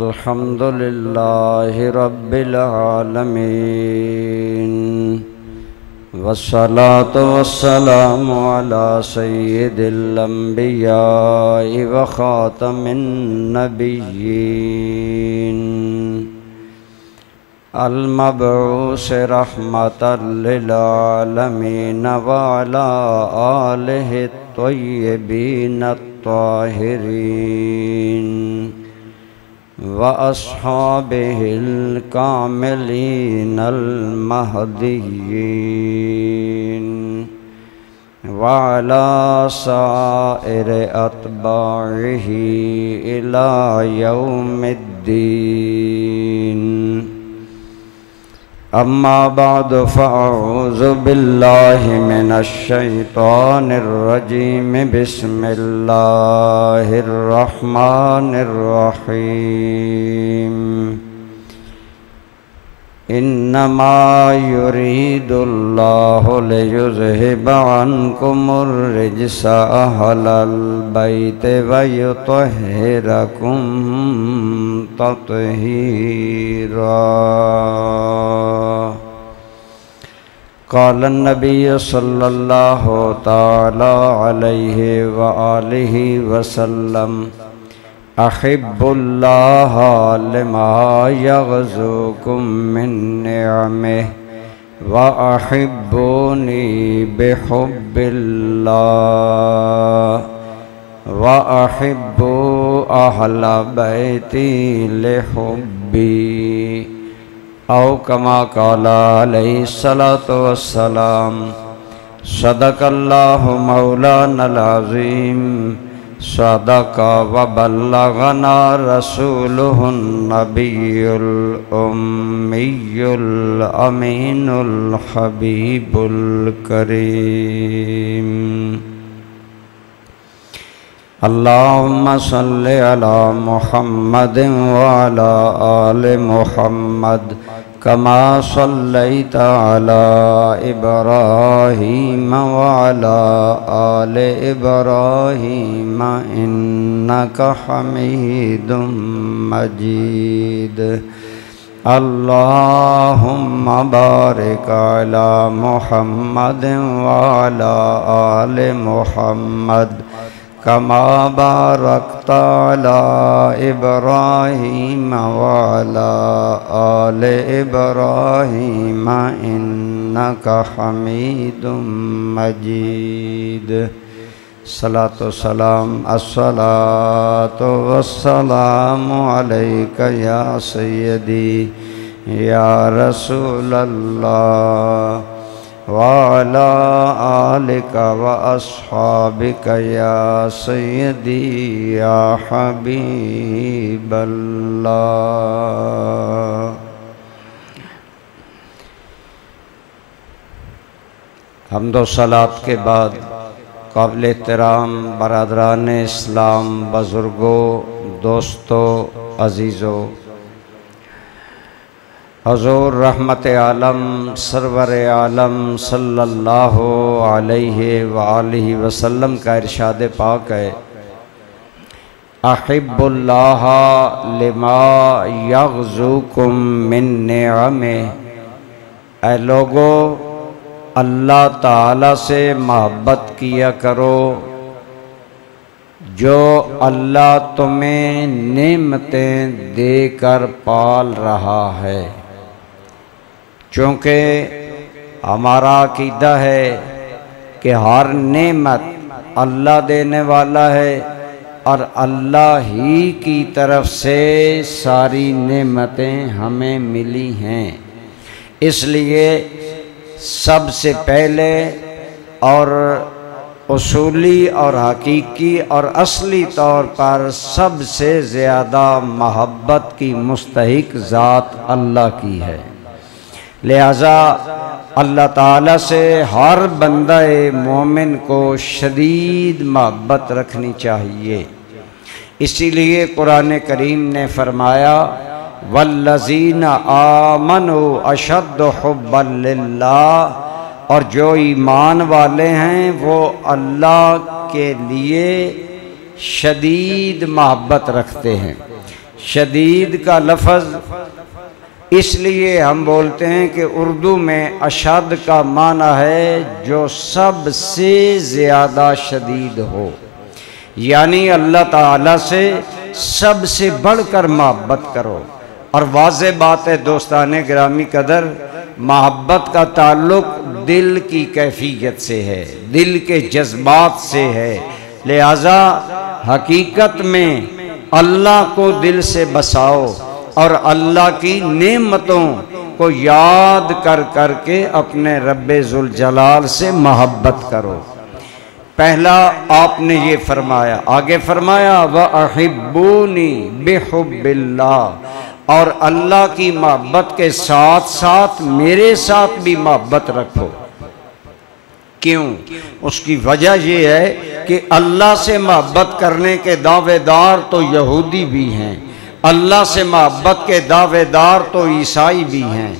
الحمد لله رب العالمين والصلاة والسلام على سيد الأنبياء وخاتم النبيين المبعوث رحمة للعالمين وعلى آله الطيبين الطاهرين وأصحابه الكاملين المهديين وعلى سائر أتباعه إلى يوم الدين. أما بعد فأعوذ بالله من الشيطان الرجيم. بسم الله الرحمن الرحيم. إنما يريد الله ليذهب عنكم الرجس أهل البيت ويطهركم تطهيرا. قال النبي صلى الله تعالى عليه وآله وسلم: أحب الله لما يغزوكم من نعمه وأحبوني بحب الله وأحبوا أهل بيتي لحبي، أو كما قال عليه الصلاة والسلام. صدق الله مولانا العظيم، صدق وبلغنا رسوله النبي الأمي الأمين الحبيب الكريم. اللهم صل على محمد وعلى آل محمد كما صليت على إبراهيم وعلى آل إبراهيم إنك حميد مجيد. اللهم بارك على محمد وعلى آل محمد كما باركت على إبراهيم وعلى آل إبراهيم إنك حميد مجيد. الصلاة والسلام عليك يا سيدي يا رسول الله وعلى آلك وأصحابك يا سيدي يا حبيب الله. حمد و صلات کے بعد قابل احترام برادران اسلام، بزرگوں، دوستوں، عزیزوں، حضور رحمت عالم سرور عالم صلی اللہ علیہ وآلہ وسلم کا ارشاد پاک ہے: احب اللہ لما یغزوکم من نعمہ. اے لوگو، اللہ تعالی سے محبت کیا کرو جو اللہ تمہیں نعمتیں دے کر پال رہا ہے. چونکہ ہمارا عقیدہ ہے کہ ہر نعمت اللہ دینے والا ہے اور اللہ ہی کی طرف سے ساری نعمتیں ہمیں ملی ہیں. اس لیے سب سے پہلے اور اصولی اور حقیقی اور اصلی طور پر سب سے زیادہ محبت کی مستحق ذات اللہ کی ہے. لہذا اللہ تعالیٰ سے ہر بندہ مومن کو شدید محبت رکھنی چاہیے. اسی لیے قرآن کریم نے فرمایا: والذین آمنوا اشد حبا للہ، اور جو ایمان والے ہیں وہ اللہ کے لیے شدید محبت رکھتے ہیں۔ شدید کا لفظ اس لیے ہم بولتے ہیں کہ اردو میں اشد کا معنی ہے جو سب سے زیادہ شدید ہو، یعنی اللہ تعالیٰ سے سب سے بڑھ کر محبت کرو۔ اور واضح بات ہے دوستان گرامی قدر، محبت کا تعلق دل کی کیفیت سے ہے، دل کے جذبات سے ہے، لہذا حقیقت میں اللہ کو دل سے بساؤ اور اللہ کی نعمتوں کو یاد کر کر کے اپنے رب ذوالجلال سے محبت کرو۔ پہلا آپ نے یہ فرمایا، آگے فرمایا وَأَحِبُّونِي بِحُبِّ اللَّهِ، اور اللہ کی محبت کے ساتھ ساتھ میرے ساتھ بھی محبت رکھو۔ کیوں؟ اس کی وجہ یہ ہے کہ اللہ سے محبت کرنے کے دعوے دار تو یہودی بھی ہیں، اللہ سے محبت کے دعوے دار تو عیسائی بھی ہیں،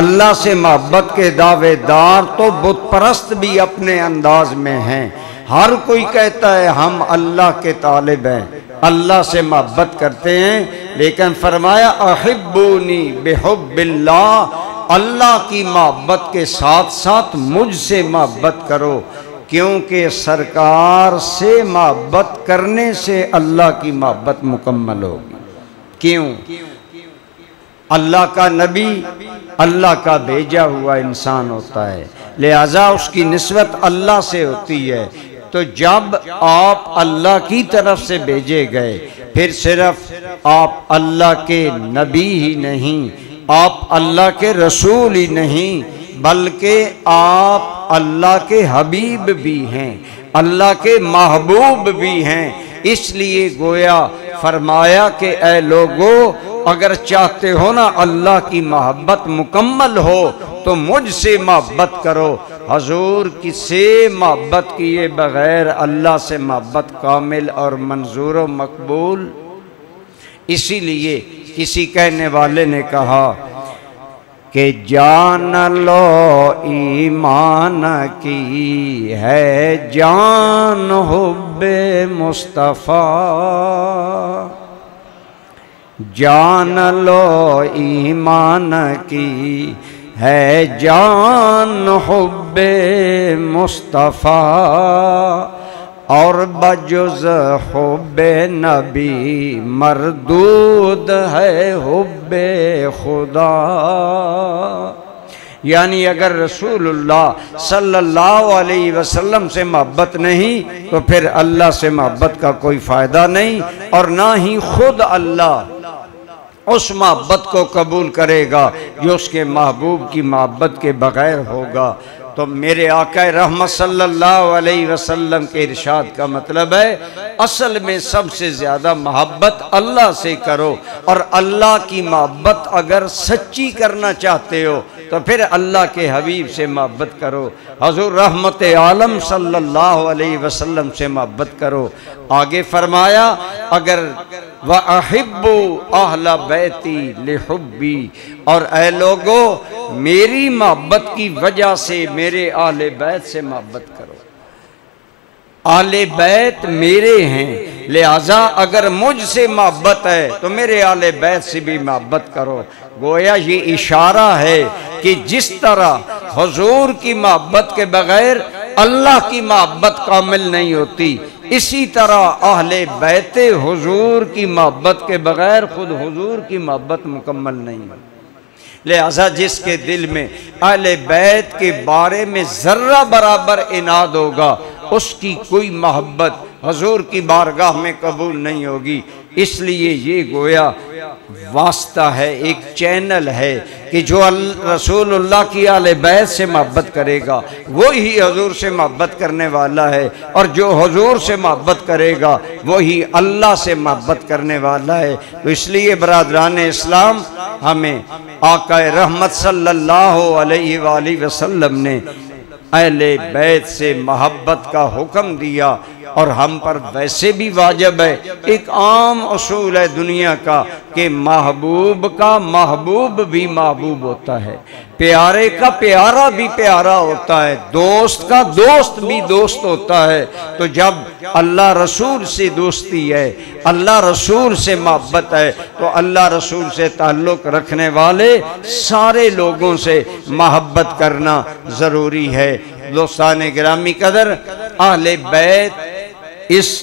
اللہ سے محبت کے دعوے دار تو بت پرست بھی اپنے انداز میں ہیں۔ ہر کوئی کہتا ہے ہم اللہ کے طالب ہیں، اللہ سے محبت کرتے ہیں، لیکن فرمایا احبونی بحب اللہ، اللہ کی محبت کے ساتھ ساتھ مجھ سے محبت کرو، کیونکہ سرکار سے محبت کرنے سے اللہ کی محبت مکمل ہوگی۔ کیوں؟ اللہ کا نبی اللہ کا بھیجا ہوا انسان ہوتا ہے، لہذا اس کی نسبت اللہ سے ہوتی ہے۔ تو جب آپ اللہ کی طرف سے بھیجے گئے، پھر صرف آپ اللہ کے نبی ہی نہیں، آپ اللہ کے رسول ہی نہیں، بلکہ آپ اللہ کے حبیب بھی ہیں، اللہ کے محبوب بھی ہیں۔ اس لیے گویا فرمایا کہ اے لوگو، اگر چاہتے ہو نا اللہ کی محبت مکمل ہو تو مجھ سے محبت کرو۔ حضور کس سے محبت کیے بغیر اللہ سے محبت کامل اور منظور و مقبول؟ اسی لیے کسی کہنے والے نے کہا کہ جان لو ایمان کی ہے جان حب مصطفیٰ، جان لو ایمان کی ہے جان حب مصطفیٰ، اور بجز حب نبی مردود ہے حب خدا۔ یعنی اگر رسول اللہ صلی اللہ علیہ وسلم سے محبت نہیں تو پھر اللہ سے محبت کا کوئی فائدہ نہیں، اور نہ ہی خود اللہ اس محبت کو قبول کرے گا جو اس کے محبوب کی محبت کے بغیر ہوگا۔ تو میرے آقا رحمت صلی اللہ علیہ وسلم کے ارشاد کا مطلب ہے اصل میں سب سے زیادہ محبت اللہ سے کرو، اور اللہ کی محبت اگر سچی کرنا چاہتے ہو تو پھر اللہ کے حبیب سے محبت کرو، حضور رحمت عالم صلی اللہ علیہ وسلم سے محبت کرو۔ آگے فرمایا اگر وَأَحِبُّوا أَهْلَ بَيْتِي لِحُبِّي، اور اے لوگو میری محبت کی وجہ سے میرے اہل بیت سے محبت کرو۔ اہل بیت میرے ہیں، لہذا اگر مجھ سے محبت ہے تو میرے اہل بیت سے بھی محبت کرو۔ گویا یہ اشارہ ہے کہ جس طرح حضور کی محبت کے بغیر اللہ کی محبت کامل نہیں ہوتی، اسی طرح اہل بیت حضور کی محبت کے بغیر خود حضور کی محبت مکمل نہیں ہوتی۔ لہذا جس کے دل میں اہل بیت کے بارے میں ذرہ برابر عناد ہوگا، اس کی کوئی محبت حضور کی بارگاہ میں قبول نہیں ہوگی۔ اس لیے یہ گویا واسطہ ہے، ایک چینل ہے کہ جو رسول اللہ کی اہل بیت سے محبت کرے گا وہی حضور سے محبت کرنے والا ہے، اور جو حضور سے محبت کرے گا وہی اللہ سے محبت کرنے والا ہے۔ تو اس لیے برادران اسلام ہمیں آقا رحمت صلی اللہ علیہ وآلہ وسلم نے اہل بیت سے محبت کا حکم دیا، اور ہم پر ویسے بھی واجب ہے، ایک عام اصول ہے دنیا کا کہ محبوب کا محبوب بھی محبوب ہوتا ہے، پیارے کا پیارا بھی پیارا ہوتا ہے، دوست کا دوست بھی دوست ہوتا ہے۔ تو جب اللہ رسول سے دوستی ہے، اللہ رسول سے محبت ہے، تو اللہ رسول سے تعلق رکھنے والے سارے لوگوں سے محبت کرنا ضروری ہے۔ دوستان گرامی قدر، اہل بیت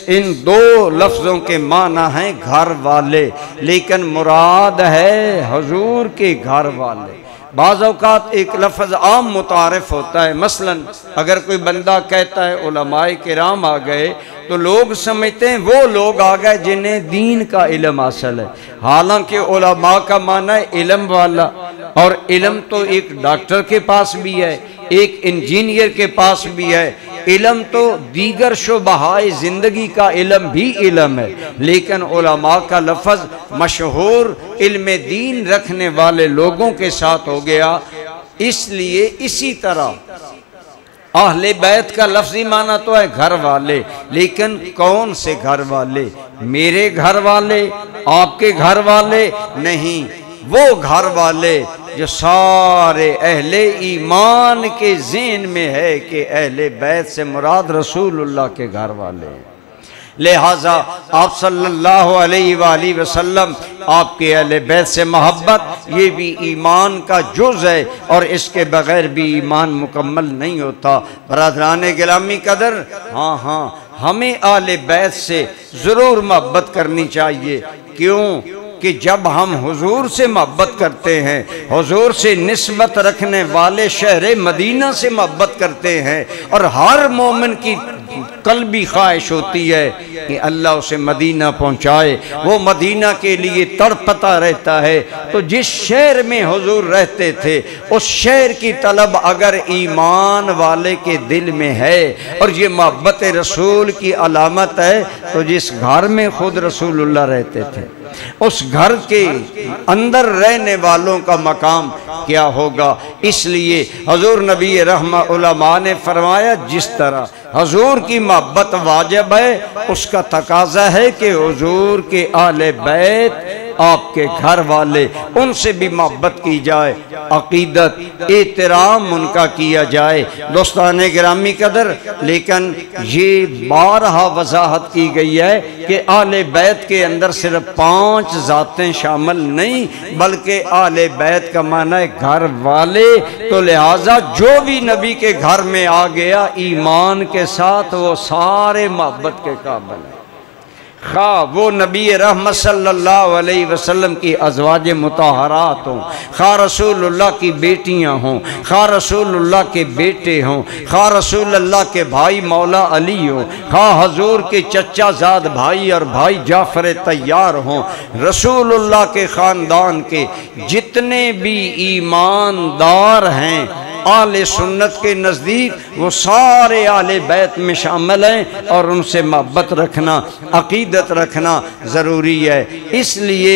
ان دو لفظوں کے معنی ہیں گھر والے، لیکن مراد ہے حضور کے گھر والے۔ بعض اوقات ایک لفظ عام متعارف ہوتا ہے، مثلا اگر کوئی بندہ کہتا ہے علماء کرام آ گئے تو لوگ سمجھتے ہیں وہ لوگ آ گئے جنہیں دین کا علم حاصل ہے، حالانکہ علماء کا معنی ہے علم والا، اور علم تو ایک ڈاکٹر کے پاس بھی ہے، ایک انجینئر کے پاس بھی ہے، علم تو دیگر شعبۂ زندگی کا علم بھی علم ہے، لیکن علماء کا لفظ مشہور علم دین رکھنے والے لوگوں کے ساتھ ہو گیا۔ اس لیے اسی طرح اہل بیت کا لفظی معنی تو ہے گھر والے، لیکن کون سے گھر والے؟ میرے گھر والے، آپ کے گھر والے نہیں، وہ گھر والے جو سارے اہل ایمان کے ذہن میں ہے کہ اہل بیت سے مراد رسول اللہ کے گھر والے ہیں۔ لہٰذا آپ صلی اللہ علیہ وآلہ وسلم، آپ کے اہل بیت سے محبت یہ بھی ایمان کا جز ہے، اور اس کے بغیر بھی ایمان مکمل نہیں ہوتا۔ برادران گرامی قدر، ہاں ہمیں اہل بیت سے ضرور محبت کرنی چاہیے۔ کیوں کہ جب ہم حضور سے محبت کرتے ہیں، حضور سے نسبت رکھنے والے شہر مدینہ سے محبت کرتے ہیں، اور ہر مومن کی قلبی خواہش ہوتی ہے کہ اللہ اسے مدینہ پہنچائے، وہ مدینہ کے لیے تڑپتا رہتا ہے۔ تو جس شہر میں حضور رہتے تھے اس شہر کی طلب اگر ایمان والے کے دل میں ہے، اور یہ محبت رسول کی علامت ہے، تو جس گھر میں خود رسول اللہ رہتے تھے اس گھر کے اندر رہنے والوں کا مقام کیا ہوگا؟ اس لیے حضور نبی رحمہ علماء نے فرمایا جس طرح حضور کی محبت واجب ہے، اس کا تقاضا ہے کہ حضور کے اہل بیت، آپ کے گھر والے، ان سے بھی محبت کی جائے، عقیدت، احترام ان کا کیا جائے۔ دوستان گرامی قدر، لیکن یہ بارہا وضاحت کی گئی ہے کہ اہل بیت کے اندر صرف 5 ذاتیں شامل نہیں، بلکہ اہل بیت کا معنی ہے گھر والے۔ تو لہٰذا جو بھی نبی کے گھر میں آ گیا ایمان کے ساتھ، وہ سارے محبت کے قابل ہیں، خواہ وہ نبی رحمت صلی اللہ علیہ وسلم کی ازواج مطہرات ہوں، خواہ رسول اللہ کی بیٹیاں ہوں، خواہ رسول اللہ کے بیٹے ہوں، خواہ رسول اللہ کے بھائی مولا علی ہوں، خواہ حضور کے چچا زاد بھائی اور بھائی جعفر طیار ہوں، رسول اللہ کے خاندان کے جتنے بھی ایماندار ہیں اہل سنت کے نزدیک، وہ سارے اہل بیت میں شامل ہیں، اور ان سے محبت رکھنا، عقیدت رکھنا ضروری ہے۔ اس لیے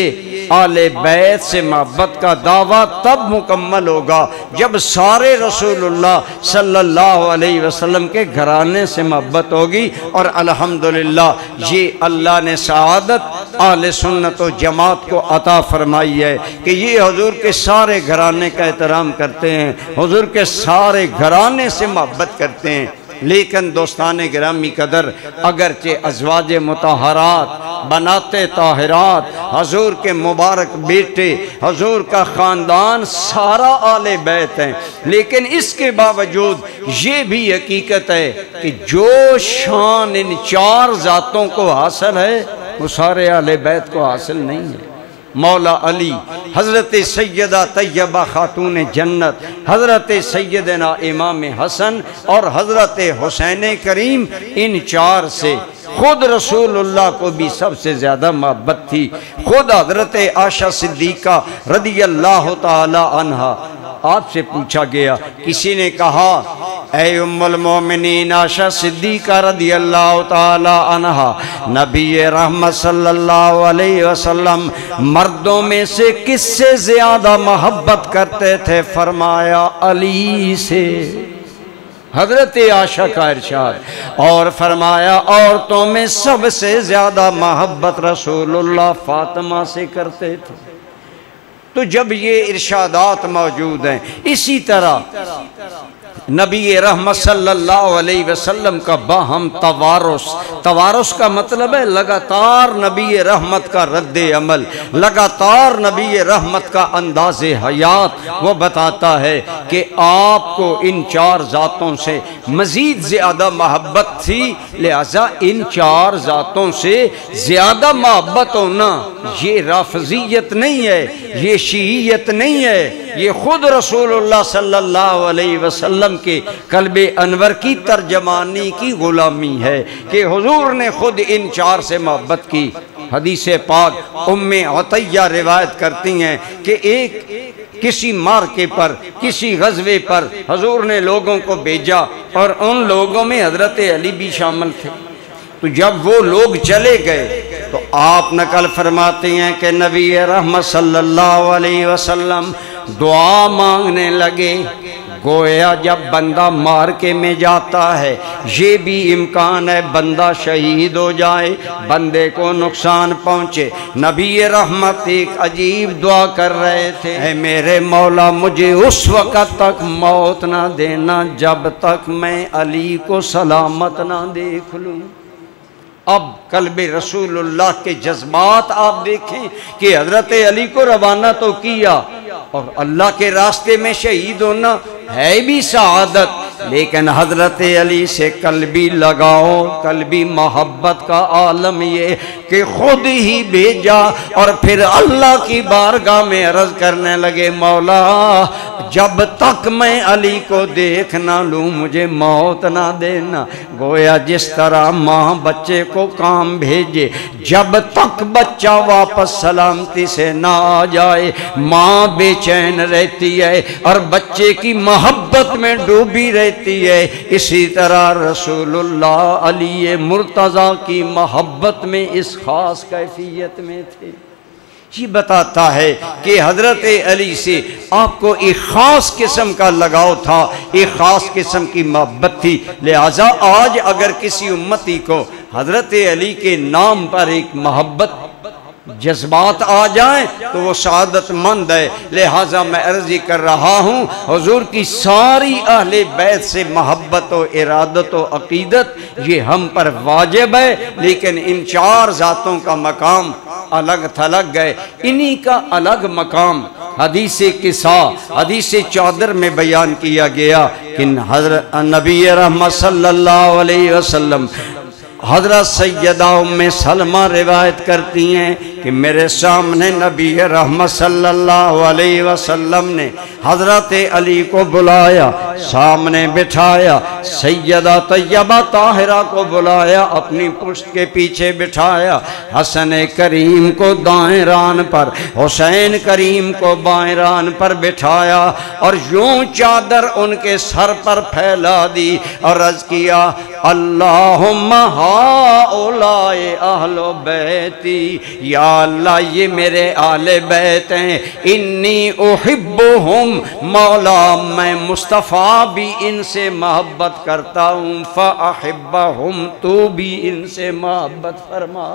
اہل بیت سے محبت کا دعویٰ تب مکمل ہوگا جب سارے رسول اللہ صلی اللہ علیہ وسلم کے گھرانے سے محبت ہوگی، اور الحمدللہ یہ اللہ نے سعادت اہل سنت و جماعت کو عطا فرمائی ہے کہ یہ حضور کے سارے گھرانے کا احترام کرتے ہیں، حضور کے سارے گھرانے سے محبت کرتے ہیں۔ لیکن دوستان گرامی قدر، اگرچہ ازواج مطہرات، بنات طاہرات، حضور کے مبارک بیٹے، حضور کا خاندان سارا آل بیت ہیں، لیکن اس کے باوجود یہ بھی حقیقت ہے کہ جو شان ان 4 ذاتوں کو حاصل ہے وہ سارے آل بیت کو حاصل نہیں ہے۔ مولا علی، حضرت سیدہ طیبہ خاتون جنت، حضرت سیدنا امام حسن اور حضرت حسین کریم، ان 4 سے خود رسول اللہ کو بھی سب سے زیادہ محبت تھی۔ خود حضرت عائشہ صدیقہ رضی اللہ تعالی عنہا، آپ سے پوچھا گیا، کسی نے کہا اے ام المومنین عائشہ صدیقہ رضی اللہ تعالی عنہا، نبی رحمت صلی اللہ علیہ وسلم مردوں میں سے کس سے زیادہ محبت کرتے تھے؟ فرمایا علی سے۔ حضرت عائشہ کا ارشاد، اور فرمایا عورتوں میں سب سے زیادہ محبت رسول اللہ فاطمہ سے کرتے تھے۔ تو جب یہ ارشادات موجود ہیں، اسی طرح نبی رحمت صلی اللہ علیہ وسلم کا باہم توارث کا مطلب ہے لگاتار نبی رحمت کا رد عمل، لگاتار نبی رحمت کا انداز حیات وہ بتاتا ہے کہ آپ کو ان چار ذاتوں سے مزید زیادہ محبت تھی، لہذا ان چار ذاتوں سے زیادہ محبت ہونا یہ رافضیت نہیں ہے، یہ شیعیت نہیں ہے، یہ خود رسول اللہ صلی اللہ علیہ وسلم کے قلب انور کی ترجمانی کی غلامی ہے کہ حضور نے خود ان چار سے محبت کی۔ حدیث پاک ام عطیہ روایت کرتی ہیں کہ کسی مارکے پر، کسی غزوے پر حضور نے لوگوں کو بھیجا اور ان لوگوں میں حضرت علی بھی شامل تھے۔ تو جب وہ لوگ چلے گئے تو آپ نقل فرماتے ہیں کہ نبی رحمت صلی اللہ علیہ وسلم دعا مانگنے لگے، گویا جب بندہ مارکے میں جاتا ہے یہ بھی امکان ہے بندہ شہید ہو جائے، بندے کو نقصان پہنچے۔ نبی رحمت ایک عجیب دعا کر رہے تھے، اے میرے مولا مجھے اس وقت تک موت نہ دینا جب تک میں علی کو سلامت نہ دیکھ لوں۔ اب قلب رسول اللہ کے جذبات آپ دیکھیں کہ حضرت علی کو روانہ تو کیا، اور اللہ کے راستے میں شہید ہونا ہے بھی سعادت، لیکن حضرت علی سے قلبی لگاؤ، قلبی محبت کا عالم یہ کہ خود ہی بھیجا اور پھر اللہ کی بارگاہ میں عرض کرنے لگے، مولا جب تک میں علی کو دیکھ نہ لوں مجھے موت نہ دینا۔ گویا جس طرح ماں بچے کو کام بھیجے، جب تک بچہ واپس سلامتی سے نہ آ جائے ماں بے چین رہتی ہے اور بچے کی محبت میں ڈوبی رہتی ہے، اسی طرح رسول اللہ علی مرتضیٰ کی محبت میں اس خاص کیفیت میں تھے۔ یہ بتاتا ہے کہ حضرت علی سے آپ کو ایک خاص قسم کا لگاؤ تھا، ایک خاص قسم کی محبت تھی، لہٰذا آج اگر کسی امتی کو حضرت علی کے نام پر ایک محبت جذبات آ جائیں تو وہ سعادت مند ہے۔ لہٰذا میں عرضی کر رہا ہوں حضور کی ساری اہل بیت سے محبت و ارادت و عقیدت یہ ہم پر واجب ہے، لیکن ان چار ذاتوں کا مقام الگ تھلگ ہے۔ انہی کا الگ مقام حدیث قصہ، حدیث چادر میں بیان کیا گیا کہ حضرت نبی رحمت صلی اللہ علیہ وسلم حضرت سیدہ ام سلمہ روایت کرتی ہیں کہ میرے سامنے نبی رحمت صلی اللہ علیہ وسلم نے حضرت علی کو بلایا، سامنے بٹھایا، سیدہ طیبہ طاہرہ کو بلایا، اپنی پشت کے پیچھے بٹھایا، حسن کریم کو دائیں ران پر، حسین کریم کو بائیں ران پر بٹھایا اور یوں چادر ان کے سر پر پھیلا دی اور عرض کیا، اللہم ہؤلاء اہل بیتی، یا اللہ یہ میرے آل بیت ہیں، انی احبہم، مولا میں مصطفیٰ بھی ان سے محبت کرتا ہوں، فاحبہم تو بھی ان سے محبت فرما۔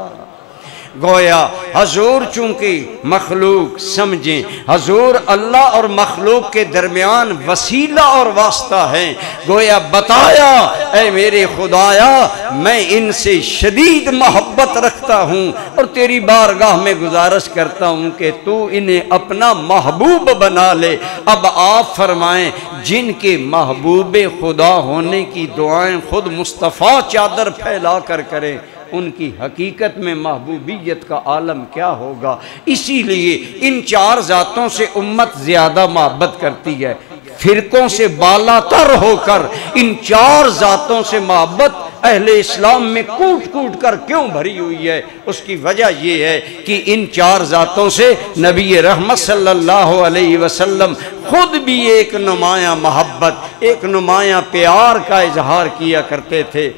گویا حضور چونکہ مخلوق سمجھیں، حضور اللہ اور مخلوق کے درمیان وسیلہ اور واسطہ ہیں، گویا بتایا اے میرے خدایا میں ان سے شدید محبت رکھتا ہوں اور تیری بارگاہ میں گزارش کرتا ہوں کہ تو انہیں اپنا محبوب بنا لے۔ اب آپ فرمائیں جن کے محبوب خدا ہونے کی دعائیں خود مصطفیٰ چادر پھیلا کر کریں، ان کی حقیقت میں محبوبیت کا عالم کیا ہوگا۔ اسی لیے ان چار ذاتوں سے امت زیادہ محبت کرتی ہے، فرقوں سے بالا تر ہو کر ان چار ذاتوں سے محبت اہل اسلام میں کوٹ کوٹ کر کیوں بھری ہوئی ہے؟ اس کی وجہ یہ ہے کہ ان چار ذاتوں سے نبی رحمت صلی اللہ علیہ وسلم خود بھی ایک نمایاں محبت، ایک نمایاں پیار کا اظہار کیا کرتے تھے۔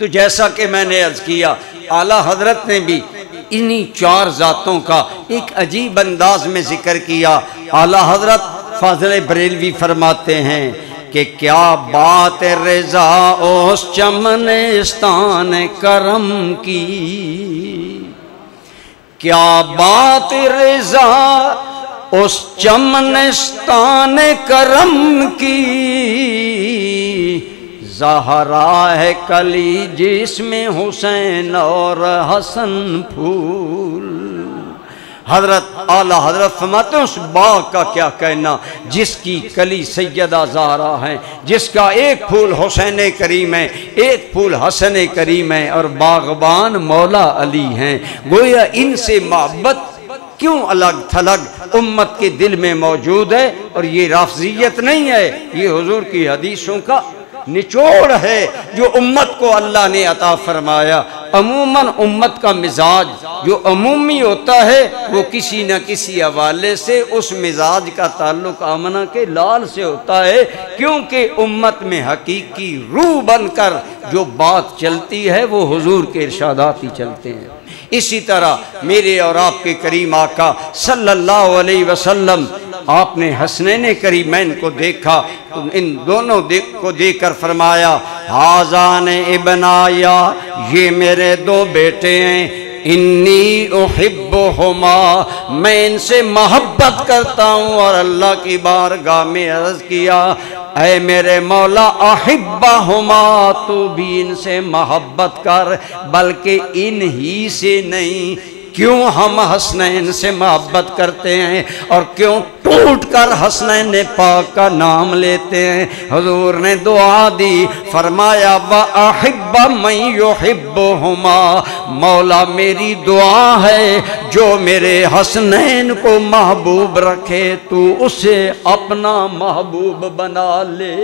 تو جیسا کہ میں نے عرض کیا اعلیٰ حضرت نے بھی انہی چار ذاتوں کا ایک عجیب انداز میں ذکر کیا۔ اعلیٰ حضرت فاضل بریلوی فرماتے ہیں کہ کیا بات رضا اس چمنستان کرم کی، کیا بات رضا اس چمنستان کرم کی، زہرا ہے کلی جس میں حسین اور حسن پھول۔ حضرت اعلیٰ حضرت فرماتے ہیں اس باغ کا کیا کہنا جس کی کلی سیدہ زہرا ہے، جس کا ایک پھول حسین کریم ہے، ایک پھول حسن کریم ہے، اور باغبان مولا علی ہیں۔ گویا ان سے محبت کیوں الگ تھلگ امت کے دل میں موجود ہے، اور یہ رافضیت نہیں ہے، یہ حضور کی حدیثوں کا نچوڑ ہے جو امت کو اللہ نے عطا فرمایا۔ عموماً امت کا مزاج جو عمومی ہوتا ہے وہ کسی نہ کسی حوالے سے اس مزاج کا تعلق آمنہ کے لال سے ہوتا ہے، کیونکہ امت میں حقیقی روح بن کر جو بات چلتی ہے وہ حضور کے ارشادات ہی چلتے ہیں۔ اسی طرح میرے اور آپ کے کریم آقا صلی اللہ علیہ وسلم، آپ نے حسنین کریمین کو دیکھا تو ان دونوں کو دیکھ کر فرمایا ہازان ابنایا، یہ میرے دو بیٹے ہیں، انی احبہما، میں ان سے محبت کرتا ہوں، اور اللہ کی بارگاہ میں عرض کیا اے میرے مولا احبہما، تو بھی ان سے محبت کر، بلکہ ان ہی سے نہیں۔ کیوں ہم حسنین سے محبت کرتے ہیں اور کیوں ٹوٹ کر حسنین پاک کا نام لیتے ہیں؟ حضور نے دعا دی، فرمایا وَأَحِبَّ مَن يُحِبُّهُمَا، مولا میری دعا ہے جو میرے حسنین کو محبوب رکھے تو اسے اپنا محبوب بنا لے۔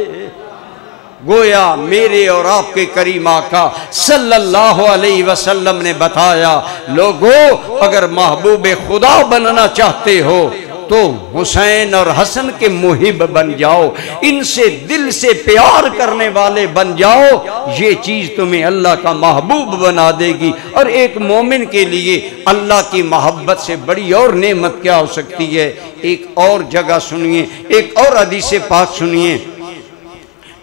گویا میرے اور آپ کے کریم آقا صلی اللہ علیہ وسلم نے بتایا لوگو اگر محبوب خدا بننا چاہتے ہو تو حسین اور حسن کے محب بن جاؤ، ان سے دل سے پیار کرنے والے بن جاؤ، یہ چیز تمہیں اللہ کا محبوب بنا دے گی۔ اور ایک مومن کے لیے اللہ کی محبت سے بڑی اور نعمت کیا ہو سکتی ہے؟ ایک اور جگہ سنیے، ایک اور حدیث پاک سنیے،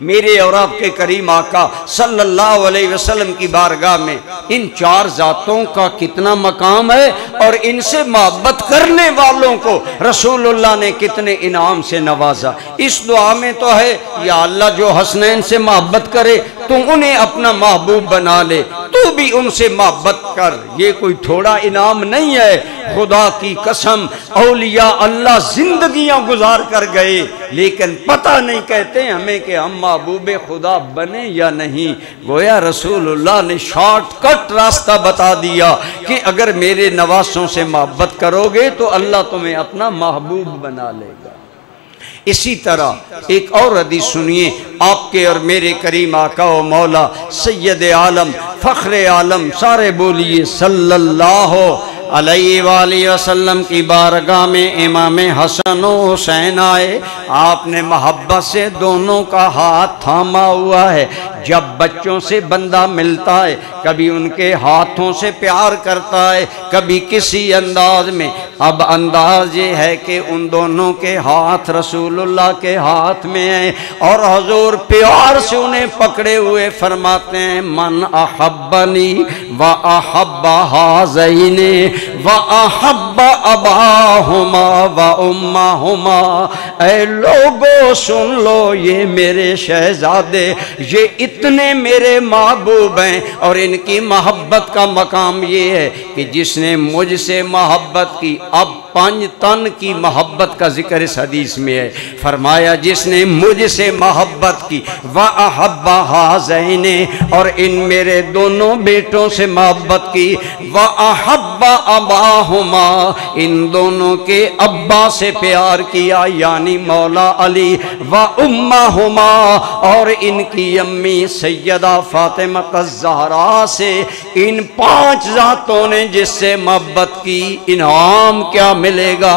میرے اور آپ کے کریم آقا صلی اللہ علیہ وسلم کی بارگاہ میں ان چار ذاتوں کا کتنا مقام ہے، اور ان سے محبت کرنے والوں کو رسول اللہ نے کتنے انعام سے نوازا۔ اس دعا میں تو ہے یا اللہ جو حسنین سے محبت کرے تو انہیں اپنا محبوب بنا لے، تو بھی ان سے محبت کر۔ یہ کوئی تھوڑا انعام نہیں ہے، خدا کی قسم اولیاء اللہ زندگیاں گزار کر گئے لیکن پتہ نہیں کہتے ہمیں کہ ہم محبوب خدا بنے یا نہیں۔ گویا رسول اللہ نے شارٹ کٹ راستہ بتا دیا کہ اگر میرے نواسوں سے محبت کرو گے تو اللہ تمہیں اپنا محبوب بنا لے گا۔ اسی طرح ایک اور حدیث سنیے، آپ کے اور میرے کریم آقا و مولا سید عالم فخر عالم سارے بولیے صلی اللہ علیہ وآلہ وسلم کی بارگاہ میں امام حسن و حسین آئے، آپ نے محبت سے دونوں کا ہاتھ تھاما ہوا ہے۔ جب بچوں سے بندہ ملتا ہے کبھی ان کے ہاتھوں سے پیار کرتا ہے، کبھی کسی انداز میں۔ اب انداز یہ ہے کہ ان دونوں کے ہاتھ رسول اللہ کے ہاتھ میں ہیں، اور حضور پیار سے انہیں پکڑے ہوئے فرماتے ہیں من احبنی واحب ہذین واحب اباہما وامہما، اے لوگو سن لو یہ میرے شہزادے، یہ اتنے میرے محبوب ہیں، اور ان کی محبت کا مقام یہ ہے کہ جس نے مجھ سے محبت کی، اب 5 تن کی محبت کا ذکر اس حدیث میں ہے، فرمایا جس نے مجھ سے محبت کی وَأَحَبَّ هَذَيْنِ، اور ان میرے دونوں بیٹوں سے محبت کی، وَأَحَبَّ أَبَاهُمَا، ان دونوں کے ابا سے پیار کیا یعنی مولا علی، وَأُمَّهُمَا، اور ان کی امی سیدہ فاطمہ الزہرا سے، ان 5 ذاتوں نے جس سے محبت کی انعام کیا ملے گا؟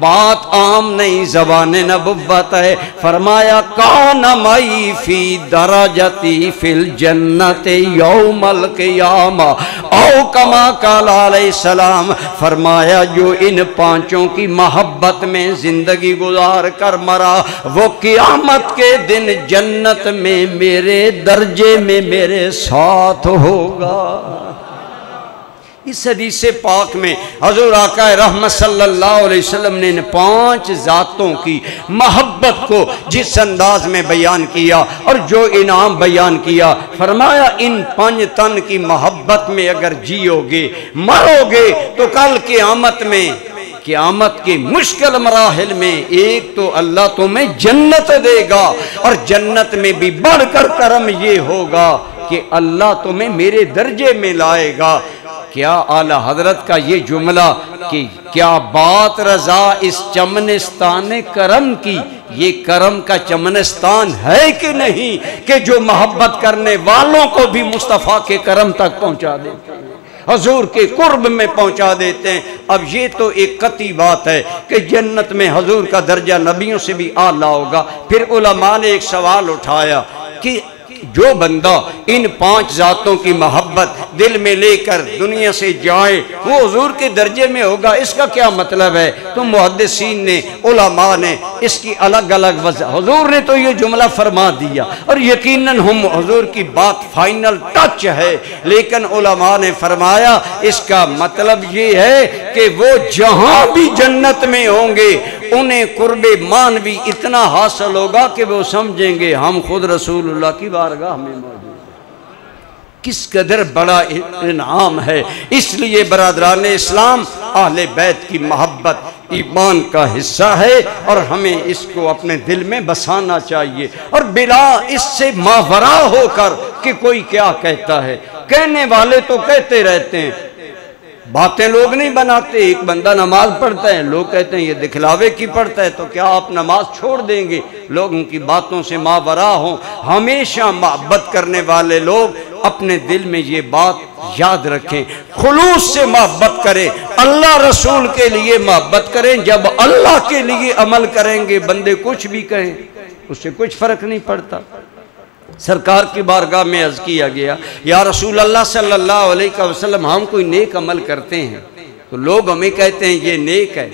بات عام نہیں، زبان نبوت ہے۔ فرمایا کان مئی فی درجتی فی الجنت یوم القیامہ او کما قال علیہ السلام۔ فرمایا جو ان پانچوں کی محبت میں زندگی گزار کر مرا وہ قیامت کے دن جنت میں میرے درجے میں میرے ساتھ ہوگا۔ اس حدیث پاک میں حضور آقا رحمت صلی اللہ علیہ وسلم نے ان پانچ ذاتوں کی محبت کو جس انداز میں بیان کیا اور جو انعام بیان کیا، فرمایا ان پانچ تن کی محبت میں اگر جیو گے مرو گے تو کل قیامت کے مشکل مراحل میں ایک تو اللہ تمہیں جنت دے گا، اور جنت میں بھی بڑھ کر کرم یہ ہوگا کہ اللہ تمہیں میرے درجے میں لائے گا۔ کیا اعلی حضرت کا یہ جملہ کہ کیا بات رضا اس چمنستان کرم کی، یہ کرم کا چمنستان ہے کہ نہیں کہ جو محبت کرنے والوں کو بھی مصطفیٰ کے کرم تک پہنچا دیتے ہیں، حضور کے قرب میں پہنچا دیتے ہیں۔ اب یہ تو ایک قطعی بات ہے کہ جنت میں حضور کا درجہ نبیوں سے بھی اعلیٰ ہوگا۔ پھر علماء نے ایک سوال اٹھایا کہ جو بندہ ان پانچ ذاتوں کی محبت دل میں لے کر دنیا سے جائے وہ حضور کے درجے میں ہوگا، اس کا کیا مطلب ہے؟ تو محدثین نے، علماء نے اس کی الگ الگ وضع، حضور نے تو یہ جملہ فرما دیا اور یقیناً ہم حضور کی بات فائنل ٹچ ہے، لیکن علماء نے فرمایا اس کا مطلب یہ ہے کہ وہ جہاں بھی جنت میں ہوں گے انہیں قرب مانوی اتنا حاصل ہوگا کہ وہ سمجھیں گے ہم خود رسول اللہ کی بارگاہ میں موجود ہیں۔ کس قدر بڑا انعام ہے۔ اس لیے برادران اسلام، اہل بیت کی محبت ایمان کا حصہ ہے اور ہمیں اس کو اپنے دل میں بسانا چاہیے، اور بلا اس سے ماورا ہو کر کہ کوئی کیا کہتا ہے۔ کہنے والے تو کہتے رہتے ہیں، باتیں لوگ نہیں بناتے۔ ایک بندہ نماز پڑھتا ہے، لوگ کہتے ہیں یہ دکھلاوے کی پڑھتا ہے، تو کیا آپ نماز چھوڑ دیں گے؟ لوگوں کی باتوں سے ماورا ہوں۔ ہمیشہ محبت کرنے والے لوگ اپنے دل میں یہ بات یاد رکھیں، خلوص سے محبت کریں، اللہ رسول کے لیے محبت کریں۔ جب اللہ کے لیے عمل کریں گے بندے کچھ بھی کہیں اس سے کچھ فرق نہیں پڑتا۔ سرکار کی بارگاہ میں عرض کیا گیا، یا رسول اللہ صلی اللہ علیہ وسلم ہم کوئی نیک عمل کرتے ہیں تو لوگ ہمیں کہتے ہیں یہ نیک ہے،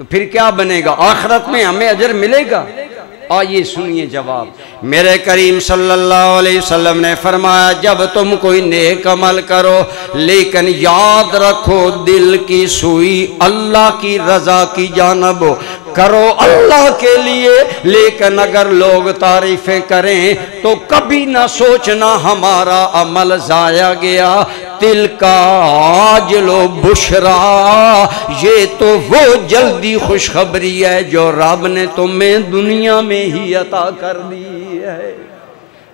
تو پھر کیا بنے گا؟ آخرت میں ہمیں اجر ملے گا؟ آئیے سنیے جواب۔ میرے کریم صلی اللہ علیہ وسلم نے فرمایا جب تم کوئی نیک عمل کرو لیکن یاد رکھو دل کی سوئی اللہ کی رضا کی جانب کرو اللہ کے لیے، لیکن اگر لوگ تعریفیں کریں تو کبھی نہ سوچنا ہمارا عمل ضائع گیا۔ دل کا عاجل و بشرا، یہ تو وہ جلدی خوشخبری ہے جو رب نے تمہیں دنیا میں ہی عطا کر دی ہے،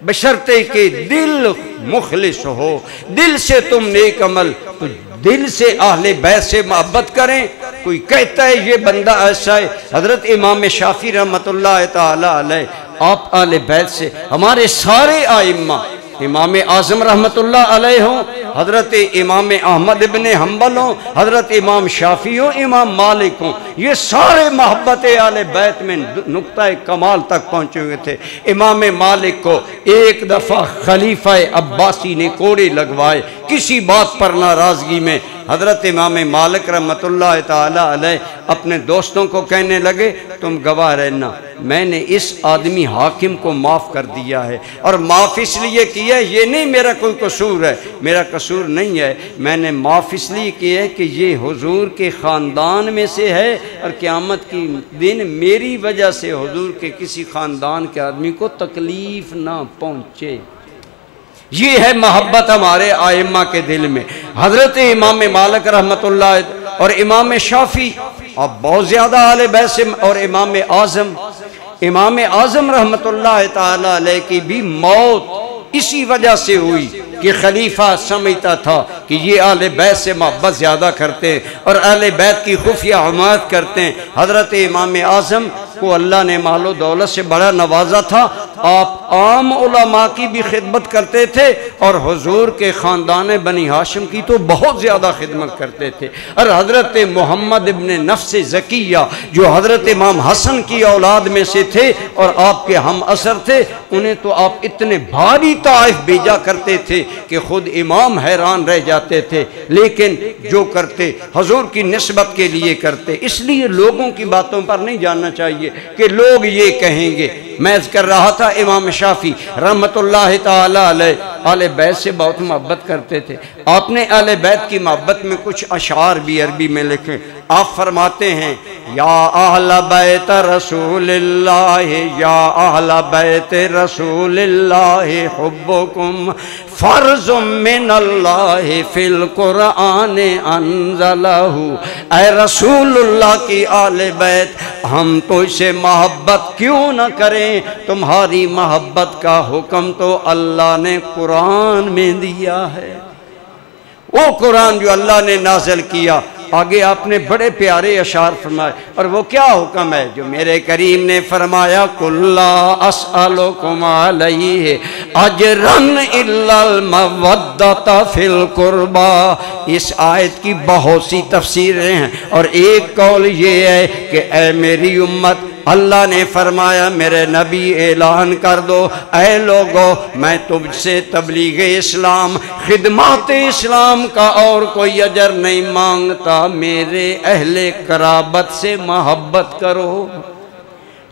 بشرطے کہ دل مخلص ہو، دل سے تم نیک عمل، تو دل سے اہل بیت سے محبت کریں۔ کوئی کہتا ہے یہ بندہ ایسا ہے، حضرت امام شافعی رحمت اللہ تعالی علیہ آپ اہل بیت سے، ہمارے سارے ائمہ، امام اعظم رحمت اللہ علیہ ہوں، حضرت امام احمد ابن حنبل ہوں، حضرت امام شافعی ہوں، امام مالک ہوں، یہ سارے محبت اہل بیت میں نقطہ کمال تک پہنچے ہوئے تھے۔ امام مالک کو ایک دفعہ خلیفہ عباسی نے کوڑے لگوائے کسی بات پر ناراضگی میں۔ حضرت امام مالک رحمت اللہ تعالی علیہ اپنے دوستوں کو کہنے لگے تم گواہ رہنا، میں نے اس آدمی حاکم کو معاف کر دیا ہے، اور معاف اس لیے کیا ہے، یہ نہیں میرا کوئی قصور ہے، میرا قصور نہیں ہے، میں نے معاف اس لیے کیا ہے کہ یہ حضور کے خاندان میں سے ہے، اور قیامت کی دن میری وجہ سے حضور کے کسی خاندان کے آدمی کو تکلیف نہ پہنچے۔ یہ ہے محبت ہمارے ائمہ کے دل میں۔ حضرت امام مالک رحمت اللہ اور امام شافعی اور بہت زیادہ اہل بیت سے، اور امام اعظم رحمت اللہ تعالی علیہ کی بھی موت اسی وجہ سے ہوئی کہ خلیفہ سمجھتا تھا کہ یہ اہل بیت سے محبت زیادہ کرتے ہیں اور اہل بیت کی خفیہ حمایت کرتے ہیں۔ حضرت امام اعظم کو اللہ نے مال و دولت سے بڑا نوازا تھا، آپ عام علماء کی بھی خدمت کرتے تھے اور حضور کے خاندان بنی ہاشم کی تو بہت زیادہ خدمت کرتے تھے۔ اور حضرت محمد ابن نفس زکیہ جو حضرت امام حسن کی اولاد میں سے تھے اور آپ کے ہم اثر تھے، انہیں تو آپ اتنے بھاری طائف بھیجا کرتے تھے کہ خود امام حیران رہ جاتے تھے، لیکن جو کرتے حضور کی نسبت کے لیے کرتے۔ اس لیے لوگوں کی باتوں پر نہیں جاننا چاہیے کہ لوگ یہ کہیں گے۔ میں کر رہا تھا امام شافعی رحمت اللہ تعالی علیہ اہل بیت سے بہت محبت کرتے تھے۔ آپ نے اہل بیت کی محبت میں کچھ اشعار بھی عربی میں لکھے۔ آپ فرماتے ہیں یا اہل بیت رسول اللہ، یا اہل بیت رسول اللہ حبکم فرض من اللہ فی القرآن انزلہ۔ اے رسول اللہ کی اہل بیت، ہم تو اسے محبت کیوں نہ کریں؟ تمہاری محبت کا حکم تو اللہ نے قرآن میں دیا ہے، وہ قرآن جو اللہ نے نازل کیا۔ آگے آپ نے بڑے پیارے اشعار فرمائے، اور وہ کیا حکم ہے جو میرے کریم نے فرمایا قُلْ لَا أَسْأَلُكُمْ عَلَيْهِ أَجْرًا إِلَّا الْمَوَدَّةَ فِي الْقُرْبَى۔ اس آیت کی بہت سی تفسیریں ہیں، اور ایک قول یہ ہے کہ اے میری امت، اللہ نے فرمایا میرے نبی اعلان کر دو، اے لوگو میں تجھ سے تبلیغ اسلام، خدمات اسلام کا اور کوئی اجر نہیں مانگتا، میرے اہل قرابت سے محبت کرو،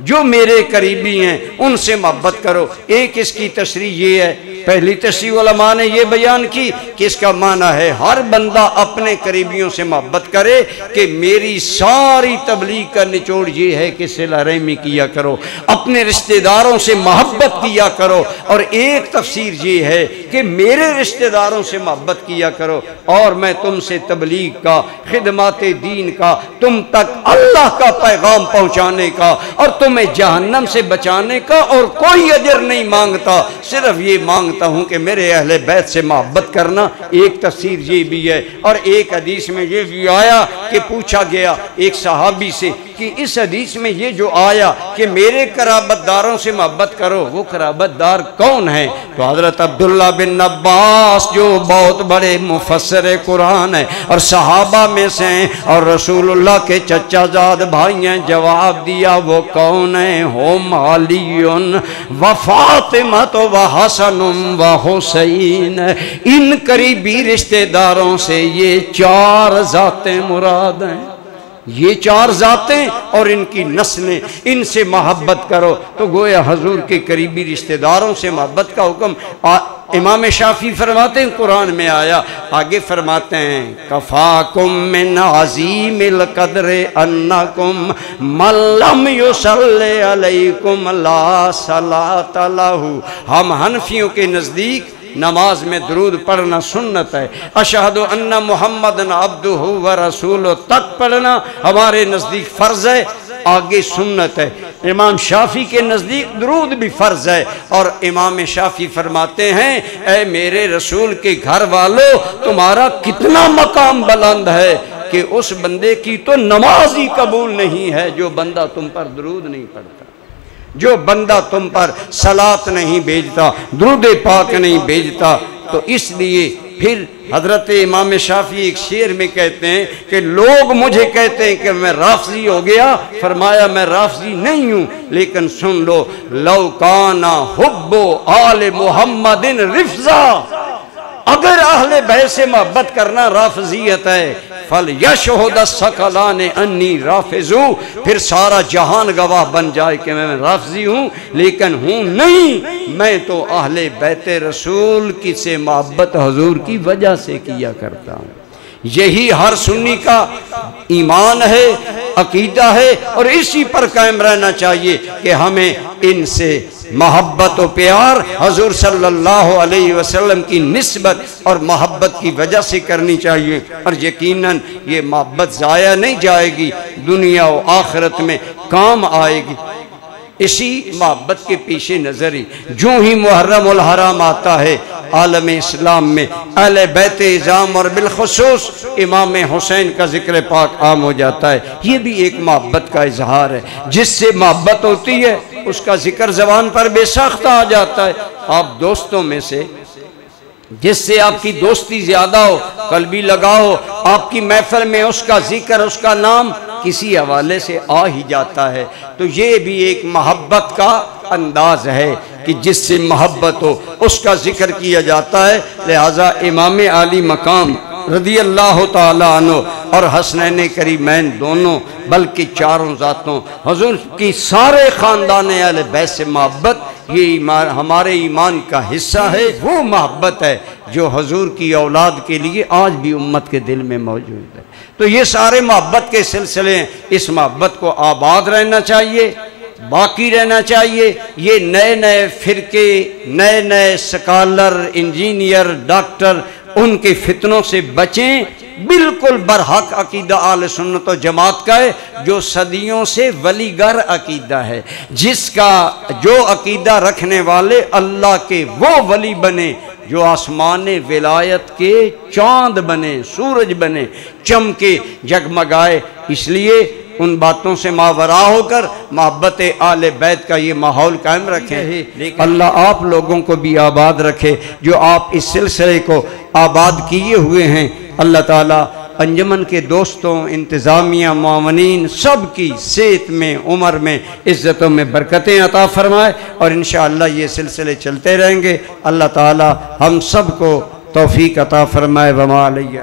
جو میرے قریبی ہیں ان سے محبت کرو۔ ایک اس کی تشریح یہ ہے، پہلی تشریح علماء نے یہ بیان کی کہ اس کا معنی ہے ہر بندہ اپنے قریبیوں سے محبت کرے، کہ میری ساری تبلیغ کا نچوڑ یہ ہے کہ صلہ رحمی کیا کرو، اپنے رشتہ داروں سے محبت کیا کرو۔ اور ایک تفسیر یہ ہے کہ میرے رشتہ داروں سے محبت کیا کرو، اور میں تم سے تبلیغ کا، خدمات دین کا، تم تک اللہ کا پیغام پہنچانے کا اور تمہیں جہنم سے بچانے کا اور کوئی اجر نہیں مانگتا، صرف یہ مانگتا ہوں کہ میرے اہل بیت سے محبت کرنا۔ ایک تفسیر یہ بھی ہے، اور ایک حدیث میں یہ بھی آیا کہ پوچھا گیا ایک صحابی سے کہ اس حدیث میں یہ جو آیا کہ میرے قرابت داروں سے محبت کرو، وہ قرابت دار کون ہیں؟ تو حضرت عبداللہ بن عباس جو بہت بڑے مفسر قرآن ہیں اور صحابہ میں سے ہیں اور رسول اللہ کے چچا زاد بھائی ہیں، جواب دیا وہ کون ہیں؟ ہم علی و فاطمہ و حسن و حسین۔ ان قریبی رشتہ داروں سے یہ چار ذاتیں مراد ہیں، یہ چار ذاتیں اور ان کی نسلیں، ان سے محبت کرو۔ تو گویا حضور کے قریبی رشتہ داروں سے محبت کا حکم امام شافعی فرماتے ہیں قرآن میں آیا۔ آگے فرماتے ہیں کفاکم من عظیم القدر انکم من لم یصلی علیکم لا صلاۃ لہ۔ ہم حنفیوں کے نزدیک نماز میں درود پڑھنا سنت ہے، اشہد ان محمد عبدہ و رسولہ تک پڑھنا ہمارے نزدیک فرض ہے، آگے سنت ہے۔ امام شافعی کے نزدیک درود بھی فرض ہے، اور امام شافعی فرماتے ہیں اے میرے رسول کے گھر والوں، تمہارا کتنا مقام بلند ہے کہ اس بندے کی تو نماز ہی قبول نہیں ہے جو بندہ تم پر درود نہیں پڑھتا، جو بندہ تم پر صلاۃ نہیں بھیجتا، درود پاک نہیں بھیجتا۔ تو اس لیے پھر حضرت امام شافعی ایک شعر میں کہتے ہیں کہ لوگ مجھے کہتے ہیں کہ میں رافضی ہو گیا، فرمایا میں رافضی نہیں ہوں، لیکن سن لو لو کان حب آل محمد رفضا، اگر اہل بیت سے محبت کرنا رافضیت ہے، فَلْيَشْهُدَ الثَّقَلَانِ أَنِّي رَافِضُ، پھر سارا جہان گواہ بن جائے کہ میں رافضی ہوں، لیکن ہوں نہیں، میں تو اہل بیت رسول کی سے محبت حضور کی وجہ سے کیا کرتا ہوں۔ یہی ہر سنی کا ایمان ہے، عقیدہ ہے، اور اسی پر قائم رہنا چاہیے کہ ہمیں ان سے محبت و پیار حضور صلی اللہ علیہ وسلم کی نسبت اور محبت کی وجہ سے کرنی چاہیے، اور یقیناً یہ محبت ضائع نہیں جائے گی، دنیا و آخرت میں کام آئے گی۔ اسی محبت کے پیش نظر ہی جو ہی محرم الحرام آتا ہے عالم اسلام میں اہل بیت اعظام اور بالخصوص امام حسین کا ذکر پاک عام ہو جاتا ہے۔ یہ بھی ایک محبت کا اظہار ہے، جس سے محبت ہوتی ہے اس کا ذکر زبان پر بے ساختہ آ جاتا ہے۔ آپ دوستوں میں سے جس سے آپ کی دوستی زیادہ ہو، قلبی لگاؤ ہو، آپ کی محفل میں اس کا ذکر، اس کا نام کسی حوالے سے آ ہی جاتا ہے، تو یہ بھی ایک محبت کا انداز ہے کہ جس سے محبت ہو اس کا ذکر کیا جاتا ہے۔ لہٰذا امام عالی مقام رضی اللہ تعالیٰ عنہ اور حسنین کریمین دونوں بلکہ چاروں ذاتوں حضور کی سارے خاندان اہل بیت سے محبت، یہ ہمارے ایمان کا حصہ ہے۔ وہ محبت ہے جو حضور کی اولاد کے لیے آج بھی امت کے دل میں موجود ہے۔ تو یہ سارے محبت کے سلسلے ہیں، اس محبت کو آباد رہنا چاہیے، باقی رہنا چاہیے۔ یہ نئے نئے فرقے، نئے نئے سکالر، انجینئر، ڈاکٹر، ان کے فتنوں سے بچیں۔ بالکل برحق عقیدہ اہل سنت و جماعت کا ہے، جو صدیوں سے ولی گر عقیدہ ہے، جس کا جو عقیدہ رکھنے والے اللہ کے وہ ولی بنے جو آسمان ولایت کے چاند بنے، سورج بنے، چمکے، جگمگائے۔ اس لیے ان باتوں سے ماورا ہو کر محبت اہل بیت کا یہ ماحول قائم رکھیں۔ اللہ آپ لوگوں کو بھی آباد رکھے جو آپ اس سلسلے کو آباد کیے ہوئے ہیں۔ اللہ تعالیٰ انجمن کے دوستوں، انتظامیہ، معاونین سب کی صحت میں، عمر میں، عزتوں میں برکتیں عطا فرمائے، اور انشاءاللہ یہ سلسلے چلتے رہیں گے۔ اللہ تعالیٰ ہم سب کو توفیق عطا فرمائے۔ وما علیہ